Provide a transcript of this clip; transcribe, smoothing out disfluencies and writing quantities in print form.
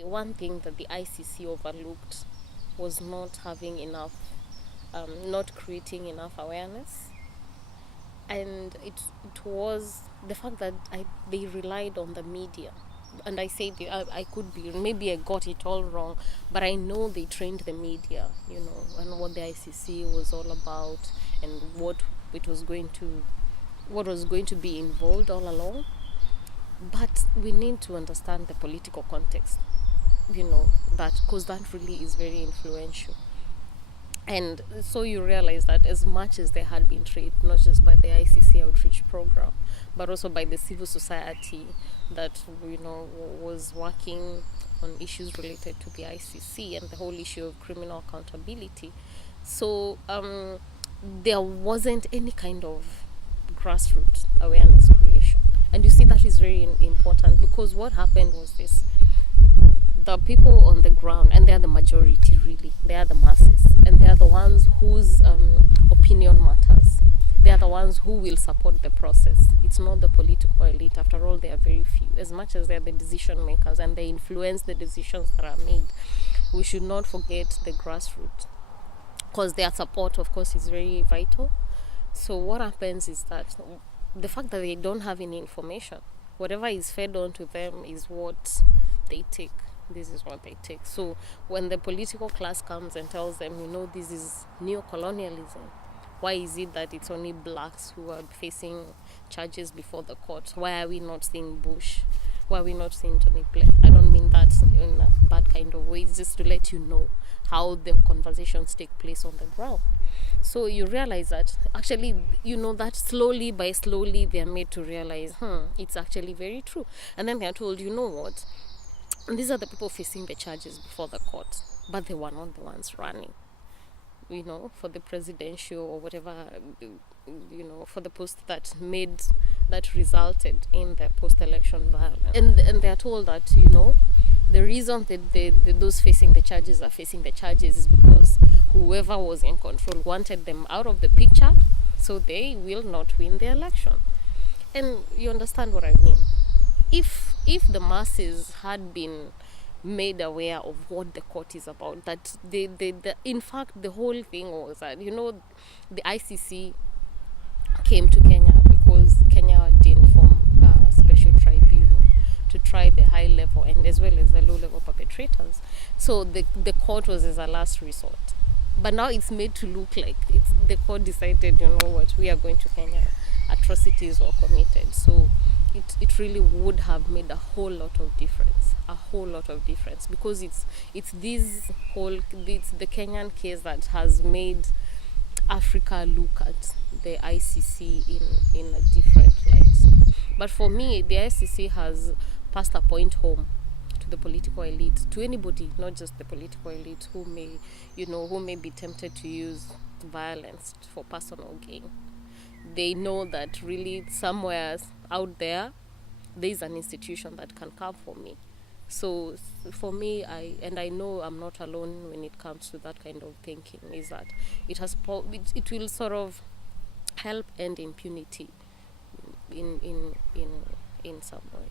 One thing that the ICC overlooked was not having enough, not creating enough awareness. And it was the fact that they relied on the media. And I said, I could be, maybe I got it all wrong, but I know they trained the media, and what the ICC was all about, and what was going to be involved all along. But we need to understand the political context, that, because that really is very influential. And so you realize that as much as they had been trained, not just by the ICC outreach program, but also by the civil society that, was working on issues related to the ICC and the whole issue of criminal accountability. So there wasn't any kind of grassroots awareness creation. And you see, that is very important, because what happened was this: the people on the ground, and they are the majority, really, they are the masses, and they are the ones whose opinion matters. They are the ones who will support the process. It's not the political elite. After all, they are very few. As much as they are the decision makers and they influence the decisions that are made, we should not forget the grassroots, because their support, of course, is very vital. So what happens is that the fact that they don't have any information, whatever is fed on to them is what they take. This is what they take. So when the political class comes and tells them, this is neo-colonialism, why is it that it's only blacks who are facing charges before the court? Why are we not seeing Bush? Why are we not seeing Tony Blair? I don't mean that in a bad kind of way. It's just to let you know how the conversations take place on the ground. So you realize that actually, that slowly by slowly they are made to realize, it's actually very true. And then they are told, what? And these are the people facing the charges before the court, but they were not the ones running, for the presidential or whatever, for the post that resulted in the post-election violence. And they are told that, the reason that those facing the charges are facing the charges is because whoever was in control wanted them out of the picture, so they will not win the election. And you understand what I mean? If the masses had been made aware of what the court is about, that in fact the whole thing was that, the ICC came to Kenya because Kenya didn't form a special tribunal to try the high level and as well as the low level perpetrators. So the court was as a last resort. But now it's made to look like the court decided, what, we are going to Kenya. Atrocities were committed. So it really would have made a whole lot of difference, because it's the Kenyan case that has made Africa look at the ICC in a different light. But for me, the ICC has passed a point home to the political elite, to anybody, not just the political elite, who may be tempted to use violence for personal gain. They know that really somewhere out there is an institution that can come for me. So for me, I know I'm not alone when it comes to that kind of thinking, is that it will sort of help end impunity in some way.